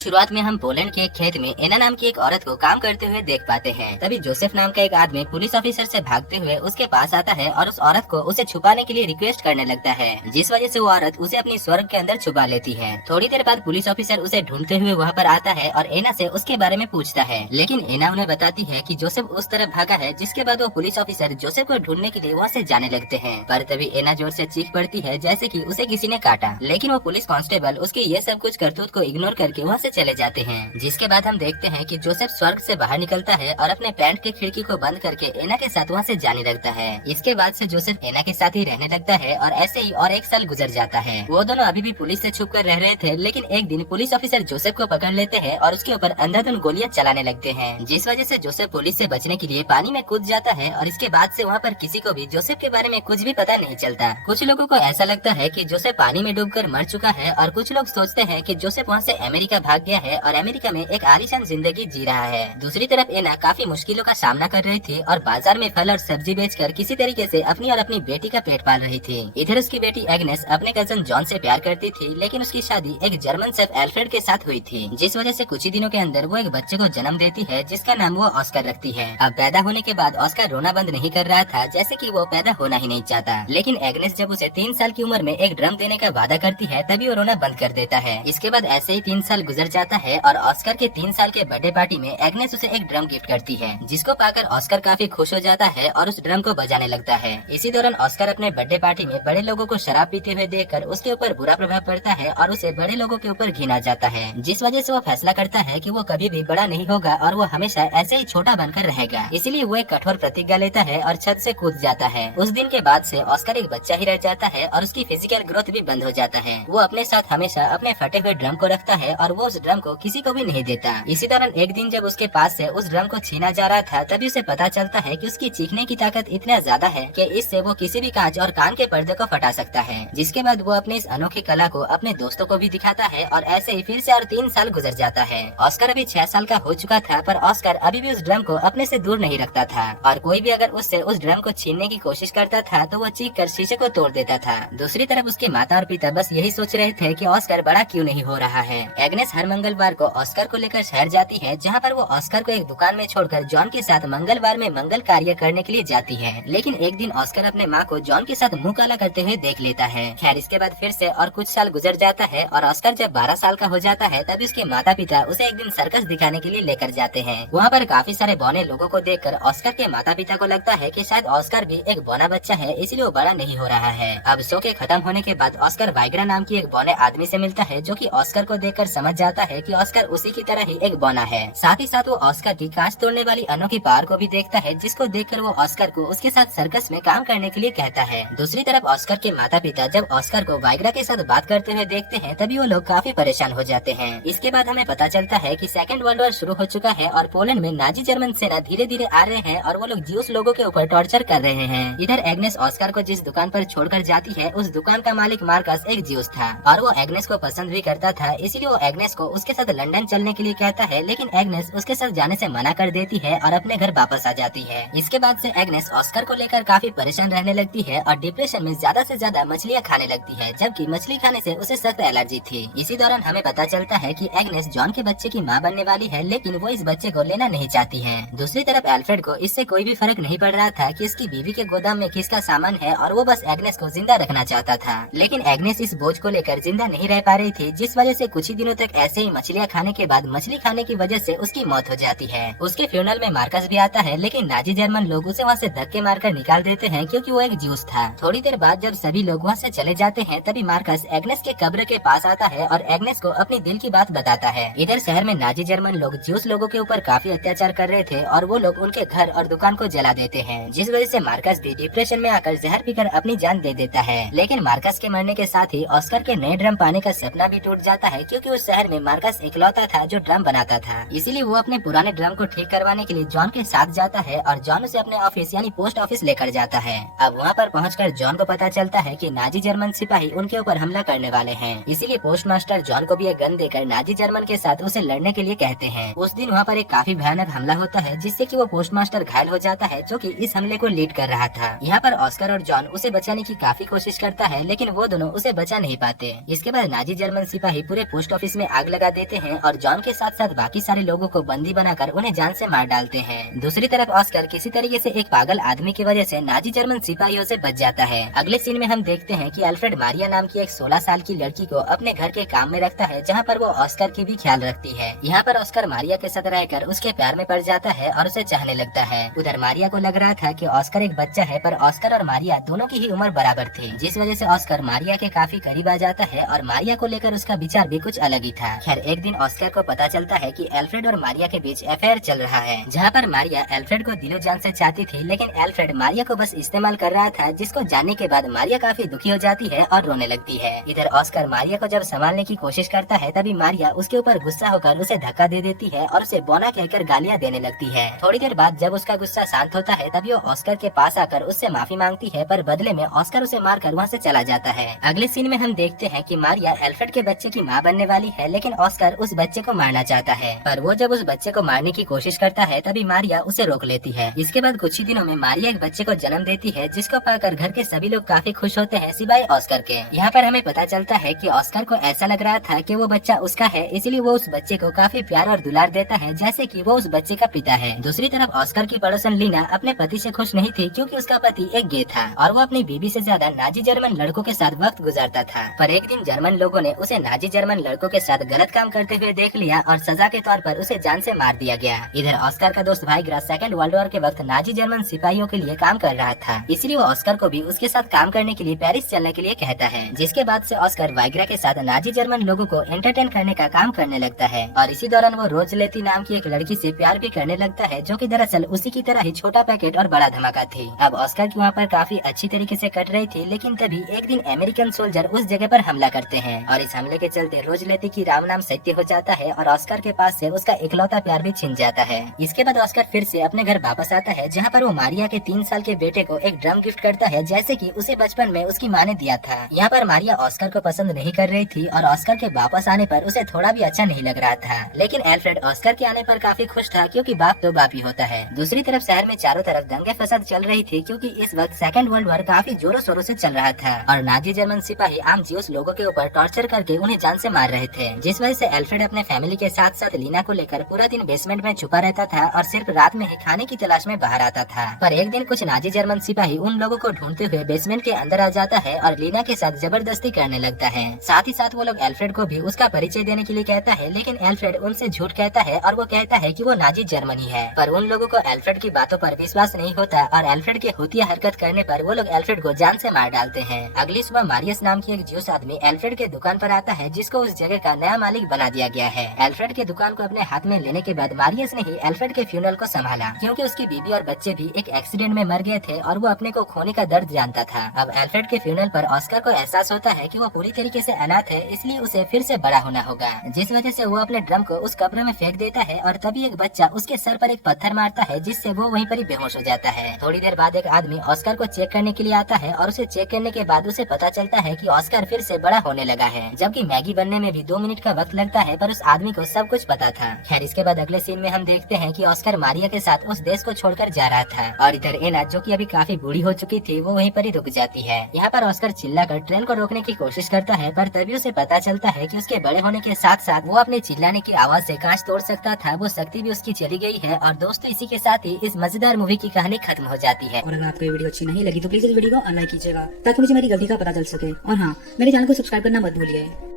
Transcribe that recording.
शुरुआत में हम पोलैंड के एक खेत में एना नाम की एक औरत को काम करते हुए देख पाते हैं। तभी जोसेफ नाम का एक आदमी पुलिस ऑफिसर से भागते हुए उसके पास आता है और उस औरत को उसे छुपाने के लिए रिक्वेस्ट करने लगता है, जिस वजह से वो औरत उसे अपनी स्वर्ग के अंदर छुपा लेती है। थोड़ी देर बाद पुलिस ऑफिसर उसे ढूंढते हुए वहाँ पर आता है और एना से उसके बारे में पूछता है, लेकिन एना उन्हें बताती है कि जोसेफ उस तरफ भागा है। जिसके बाद वो पुलिस ऑफिसर जोसेफ को ढूंढने के लिए वहाँ से जाने लगते हैं। पर तभी एना जोर से चीख पड़ती है जैसे कि उसे किसी ने काटा, लेकिन वो पुलिस कांस्टेबल उसके ये सब कुछ करतूत को इग्नोर करके वहाँ से चले जाते हैं। जिसके बाद हम देखते हैं कि जोसेफ स्वर्ग से बाहर निकलता है और अपने पैंट की खिड़की को बंद करके एना के साथ वहाँ से जाने लगता है। इसके बाद से जोसेफ एना के साथ ही रहने लगता है और ऐसे ही और एक साल गुजर जाता है। वो दोनों अभी भी पुलिस से छुप कर रह रहे थे, लेकिन एक दिन पुलिस ऑफिसर जोसेफ को पकड़ लेते हैं और उसके ऊपर अंधाधुंध गोलियां चलाने लगते हैं, जिस वजह से जोसेफ पुलिस से बचने के लिए पानी में कूद जाता है। और इसके बाद से वहाँ पर किसी को भी जोसेफ के बारे में कुछ भी पता नहीं चलता। कुछ लोगों को ऐसा लगता है कि जोसेफ पानी में डूबकर मर चुका है और कुछ लोग सोचते हैं कि जोसेफ वहाँ से अमेरिका भाग गया है और अमेरिका में एक आलीशान जिंदगी जी रहा है। दूसरी तरफ एना काफी मुश्किलों का सामना कर रही थी और बाजार में फल और सब्जी बेचकर किसी तरीके से अपनी और अपनी बेटी का पेट पाल रही थी। इधर उसकी बेटी एग्नेस अपने कजन जॉन से प्यार करती थी, लेकिन उसकी शादी एक जर्मन शेफ एल्फ्रेड के साथ हुई थी, जिस वजह से कुछ ही दिनों के अंदर वो एक बच्चे को जन्म देती है जिसका नाम वो ऑस्कर रखती है। अब पैदा होने के बाद ऑस्कर रोना बंद नहीं कर रहा था, जैसे कि वो पैदा होना ही नहीं चाहता। लेकिन एग्नेस जब उसे 3 साल की उम्र में एक ड्रम देने का वादा करती है, तभी वो रोना बंद कर देता है। इसके बाद ऐसे ही 3 साल गुजर जाता है और ऑस्कर के 3 साल के बर्थडे पार्टी में एग्नेस उसे एक ड्रम गिफ्ट करती है, जिसको पाकर ऑस्कर काफी खुश हो जाता है और उस ड्रम को बजाने लगता है। इसी दौरान ऑस्कर अपने बर्थडे पार्टी में बड़े लोगों को शराब पीते हुए देखकर उसके ऊपर बुरा प्रभाव पड़ता है और उसे बड़े लोगों के ऊपर घिन आ जाता है, जिस वजह से वो फैसला करता है कि वो कभी भी बड़ा नहीं होगा और वो हमेशा ऐसे ही छोटा बनकर रहेगा। इसीलिए वो एक कठोर प्रतिज्ञा लेता है और छत से कूद जाता है। उस दिन के बाद से ऑस्कर एक बच्चा ही रह जाता है और उसकी फिजिकल ग्रोथ भी बंद हो जाता है। वो अपने साथ हमेशा अपने फटे हुए ड्रम को रखता है और वो उस ड्रम को किसी को भी नहीं देता। इसी दौरान एक दिन जब उसके पास से उस ड्रम को छीना जा रहा था, तभी उसे पता चलता है कि उसकी चीखने की ताकत इतना ज्यादा है कि इससे वो किसी भी कांच और कान के पर्दे को फटा सकता है। जिसके बाद वो अपने इस अनोखी कला को अपने दोस्तों को भी दिखाता है और ऐसे ही फिर से और 3 साल गुजर जाता है। ऑस्कर अभी 6 साल का हो चुका था, पर ऑस्कर अभी भी उस ड्रम को अपने से दूर नहीं रखता था और कोई भी अगर उससे उस ड्रम को छीनने की कोशिश करता था तो वो चीख कर शीशे को तोड़ देता था। दूसरी तरफ उसके माता और पिता बस यही सोच रहे थे कि ऑस्कर बड़ा क्यों नहीं हो रहा है। एग्नेस हर मंगलवार को ऑस्कर को लेकर शहर जाती है, जहाँ पर वो ऑस्कर को एक दुकान में छोड़कर जॉन के साथ मंगलवार में मंगल कार्य करने के लिए जाती है। लेकिन एक दिन ऑस्कर अपने माँ को जॉन के साथ मुंह काला करते हुए देख लेता है। खैर, इसके बाद फिर से और कुछ साल गुजर जाता है और ऑस्कर जब 12 साल का हो जाता है, तभी उसके माता पिता उसे एक दिन सर्कस दिखाने के लिए लेकर जाते हैं। वहाँ पर काफी सारे बौने लोगों को देखकर ऑस्कर के माता पिता को लगता है कि शायद ऑस्कर भी एक बौना बच्चा है, इसलिए वो बड़ा नहीं हो रहा है। अब शो के खत्म होने के बाद ऑस्कर वाइग्रा नाम की एक बौने आदमी से मिलता है, जो कि ऑस्कर को देखकर समझ जाता है कि ऑस्कर उसी की तरह ही एक बौना है। साथ ही साथ वो ऑस्कर की कांच तोड़ने वाली अनोखी पावर को भी देखता है, जिसको देखकर वो ऑस्कर को उसके साथ सर्कस में काम करने के लिए कहता है। दूसरी तरफ ऑस्कर के माता पिता जब ऑस्कर को वाइग्रा के साथ बात करते हुए देखते हैं, तभी वो लोग काफी परेशान हो जाते हैं। इसके बाद हमें पता चलता है कि सेकेंड वर्ल्ड वॉर शुरू हो चुका है और पोलैंड में नाजी जर्मन सेना धीरे धीरे आ रहे हैं और वो लोग ज्यूस लोगों के ऊपर टॉर्चर कर रहे हैं। इधर एग्नेस ऑस्कर को जिस दुकान पर छोड़कर जाती है, उस दुकान का मालिक मार्कस एक ज्यूस था और वो एग्नेस को पसंद भी करता था, इसीलिए वो एग्नेस को उसके साथ लंदन चलने के लिए कहता है। लेकिन एग्नेस उसके साथ जाने से मना कर देती है और अपने घर वापस आ जाती है। इसके बाद से एग्नेस ऑस्कर को लेकर काफी परेशान रहने लगती है और डिप्रेशन में ज्यादा से ज्यादा मछलियाँ खाने लगती है, जबकि मछली खाने से उसे सख्त एलर्जी थी। इसी दौरान हमें पता चलता है कि एग्नेस जॉन के बच्चे की माँ बनने वाली है, लेकिन वो इस बच्चे को लेना नहीं चाहती है। दूसरी तरफ एल्फ्रेड को इससे कोई भी फर्क नहीं पड़ रहा था कि इसकी बीवी के गोदाम में किसका सामान है और वो बस एग्नेस को जिंदा रखना चाहता था। लेकिन एग्नेस इस बोझ को लेकर जिंदा नहीं रह पा रही थी, जिस वजह से कुछ ही दिनों तक ऐसे ही मछलियाँ खाने के बाद मछली खाने की वजह से उसकी मौत हो जाती है। उसके फ्यूनरल में मार्कस भी आता है, लेकिन नाजी जर्मन लोग उसे वहाँ से धक्के मारकर निकाल देते हैं, क्योंकि वो एक ज्यूस था। थोड़ी देर बाद जब सभी लोग वहाँ से चले जाते हैं, तभी मार्कस एग्नेस के कब्र के पास आता है और एग्नेस को अपनी दिल की बात बताता है। इधर शहर में नाजी जर्मन लोग ज्यूस लोगों के ऊपर काफी अत्याचार कर रहे थे और वो लोग उनके घर और दुकान को जला देते हैं, जिस वजह से मार्कस भी डिप्रेशन में आकर जहर पीकर अपनी जान दे देता है। लेकिन मार्कस के मरने के साथ ही ऑस्कर के नए ड्रम पाने का सपना भी टूट जाता है, क्योंकि उस शहर में मार्कस इकलौता था जो ड्रम बनाता था। इसीलिए वो अपने पुराने ड्रम को ठीक करवाने के लिए जॉन के साथ जाता है और जॉन उसे अपने ऑफिस यानी पोस्ट ऑफिस लेकर जाता है। अब वहाँ पर पहुंचकर जॉन को पता चलता है कि नाजी जर्मन सिपाही उनके ऊपर हमला करने वाले हैं। इसीलिए पोस्ट मास्टर जॉन को भी एक गन देकर नाजी जर्मन के साथ उसे लड़ने के लिए कहते हैं। उस दिन वहाँ पर एक काफी भयानक हमला होता है, जिससे कि वो पोस्ट मास्टर घायल हो जाता है, जो कि इस हमले को लीड कर रहा था। यहाँ पर ऑस्कर और जॉन उसे बचाने की काफी कोशिश करता है, लेकिन वो दोनों उसे बचा नहीं पाते। इसके बाद नाजी जर्मन सिपाही पूरे पोस्ट ऑफिस में आग लगा देते हैं और जॉन के साथ साथ बाकी सारे लोगों को बंदी बनाकर उन्हें जान से मार डालते हैं। दूसरी तरफ ऑस्कर किसी तरीके से एक पागल आदमी की वजह से नाजी जर्मन सिपाहियों से बच जाता है। अगले सीन में हम देखते हैं कि अल्फ्रेड मारिया नाम की एक 16 साल की लड़की को अपने घर के काम में रखता है, जहाँ पर वो ऑस्कर की भी ख्याल रखती है। यहाँ पर ऑस्कर मारिया के साथ रहकर उसके प्यार में पड़ जाता है और उसे चाहने लगता है। उधर मारिया को लग रहा था कि ऑस्कर एक बच्चा है, पर ऑस्कर और मारिया दोनों की ही उम्र बराबर थी, जिस वजह से ऑस्कर मारिया के काफी करीब आ जाता है और मारिया को लेकर उसका विचार भी कुछ अलग ही था। खैर एक दिन ऑस्कर को पता चलता है कि एल्फ्रेड और मारिया के बीच अफेयर चल रहा है, जहाँ पर मारिया एल्फ्रेड को दिलो जान से चाहती थी, लेकिन एल्फ्रेड मारिया को बस इस्तेमाल कर रहा था, जिसको जानने के बाद मारिया काफी दुखी हो जाती है और रोने लगती है। इधर ऑस्कर मारिया को जब संभालने की कोशिश करता है, तभी मारिया उसके ऊपर गुस्सा होकर उसे धक्का दे देती है और उसे बोना कहकर गालियाँ देने लगती है। थोड़ी देर बाद जब उसका गुस्सा शांत होता है, तभी वो ऑस्कर के पास आकर उससे माफी मांगती है, पर बदले में ऑस्कर उसे मारकर वहाँ से चला जाता है। अगले सीन में हम देखते हैं कि मारिया एल्फ्रेड के बच्चे की माँ बनने वाली है, लेकिन ऑस्कर उस बच्चे को मारना चाहता है, पर वो जब उस बच्चे को मारने की कोशिश करता है, तभी मारिया उसे रोक लेती है। इसके बाद कुछ ही दिनों में मारिया एक बच्चे को जन्म देती है, जिसको पाकर घर के सभी लोग काफी खुश होते हैं सिवाय ऑस्कर के। यहाँ पर हमें पता चलता है कि ऑस्कर को ऐसा लग रहा था कि वो बच्चा उसका है, इसलिए वो उस बच्चे को काफी प्यार और दुलार देता है, जैसे कि वो उस बच्चे का पिता है। दूसरी तरफ ऑस्कर की पड़ोसन लीना अपने पति से खुश नहीं थी, क्योंकि उसका पति एक गे था और वो अपनी बीवी से ज्यादा नाजी जर्मन लड़कों के साथ वक्त गुजारता था। पर एक दिन जर्मन लोगों ने उसे नाजी जर्मन लड़कों के साथ गलत काम करते हुए देख लिया और सजा के तौर पर उसे जान से मार दिया गया। इधर ऑस्कर का दोस्त वाइग्रा सेकंड वर्ल्ड वॉर के वक्त नाजी जर्मन सिपाहियों के लिए काम कर रहा था, इसलिए वो ऑस्कर को भी उसके साथ काम करने के लिए पेरिस चलने के लिए कहता है, जिसके बाद से ऑस्कर वाइग्रा के साथ नाजी जर्मन लोगों को एंटरटेन करने का काम करने लगता है और इसी दौरान वो रोजलेती नाम की एक लड़की से प्यार भी करने लगता है, जो कि दरअसल उसी की तरह ही छोटा पैकेट और बड़ा धमाका थी। अब ऑस्कर की वहाँ पर काफी अच्छी तरीके से कट रही थी, लेकिन तभी एक दिन अमेरिकन सोल्जर उस जगह पर हमला करते हैं और इस हमले के चलते रोजलेती की राम नाम सत्य हो जाता है और ऑस्कर के पास से उसका इकलौता प्यार भी छिन जाता है। इसके बाद ऑस्कर फिर से अपने घर वापस आता है, जहाँ पर वो मारिया के 3 साल के बेटे को एक ड्रम गिफ्ट करता है, जैसे कि उसे बचपन में उसकी माँ ने दिया था। यहाँ पर मारिया ऑस्कर को पसंद नहीं कर रही थी और ऑस्कर के वापस आने पर उसे थोड़ा भी अच्छा नहीं लग रहा था, लेकिन एल्फ्रेड ऑस्कर के आने पर काफी खुश था, क्योंकि बाप तो बाप ही होता है। दूसरी तरफ शहर में चारों तरफ दंगे फसाद चल रही थी, क्योंकि इस वक्त सेकंड वर्ल्ड वॉर काफी जोरों शोरों से चल रहा था और नाजी जर्मन सिपाही आम ज्यूस लोगों के ऊपर टॉर्चर करके उन्हें जान से मार रहे थे, जिस वजह से एल्फ्रेड अपने फैमिली के साथ साथ लीना को लेकर पूरा दिन बेसमेंट में छुपा रहता था और सिर्फ रात में ही खाने की तलाश में बाहर आता था। पर एक दिन कुछ नाजी जर्मन सिपाही उन लोगों को ढूंढते हुए बेसमेंट के अंदर आ जाता है और लीना के साथ जबरदस्ती करने लगता है। साथ ही साथ वो लोग एल्फ्रेड को भी उसका परिचय देने के लिए कहता है, लेकिन एल्फ्रेड उनसे झूठ कहता है और वो कहता है कि वो नाजी जर्मनी है। पर उन लोगों को एल्फ्रेड की बातों पर विश्वास नहीं होता और एल्फ्रेड के हुतिया हरकत करने पर वो लोग एल्फ्रेड को जान से मार डालते हैं। अगली सुबह मारियस नाम की एक ज्यूस आदमी एल्फ्रेड के दुकान पर आता है, जिसको उस जगह का नया मालिक बना दिया गया है। एल्फ्रेड के दुकान को अपने हाथ में लेने के बाद मारियस ने ही एल्फ्रेड के फ्यूनरल को संभाला, क्योंकि उसकी बीबी और बच्चे भी एक एक्सीडेंट में मर गए थे और वो अपने को खोने का दर्द जानता था। अब एल्फ्रेड के फ्यूनरल पर ऑस्कर को एहसास होता है कि वो पूरी तरीके से अनाथ है, इसलिए उसे फिर से बड़ा होना होगा, जिस वजह से वो अपने ड्रम को उस कब्र में फेंक देता है और तभी एक बच्चा उसके सर पर एक पत्थर मारता है, जिससे वो वहीं पर ही बेहोश हो जाता है। थोड़ी देर बाद एक आदमी ऑस्कर को चेक करने के लिए आता है और उसे चेक करने के बाद उसे पता चलता है कि ऑस्कर फिर से बड़ा होने लगा है, जबकि मैगी बनने में भी 2 मिनट का वक्त लगता है, पर उस आदमी को सब कुछ पता था। खैर इसके बाद अगले सीन में हम देखते हैं कि ऑस्कर मारिया के साथ उस देश को छोड़कर जा रहा था और इधर एना, जो कि अभी काफी बूढ़ी हो चुकी थी, वो वहीं पर ही रुक जाती है। यहाँ पर ऑस्कर चिल्लाकर ट्रेन को रोकने की कोशिश करता है, पर तभी उसे पता चलता है कि उसके बड़े होने के साथ साथ वो अपने चिल्लाने की आवाज से कांच तोड़ सकता था, वो शक्ति भी उसकी चली गई है। और दोस्तों इसी के साथ ही इस मजेदार मूवी की कहानी खत्म हो जाती है। और अगर आपको ये वीडियो अच्छी नहीं लगी तो प्लीज इस वीडियो को अनलाइक कीजिएगा, ताकि मुझे मेरी गलती का पता चल सके। और हाँ, मेरे चैनल को सब्सक्राइब करना मत भूलिए।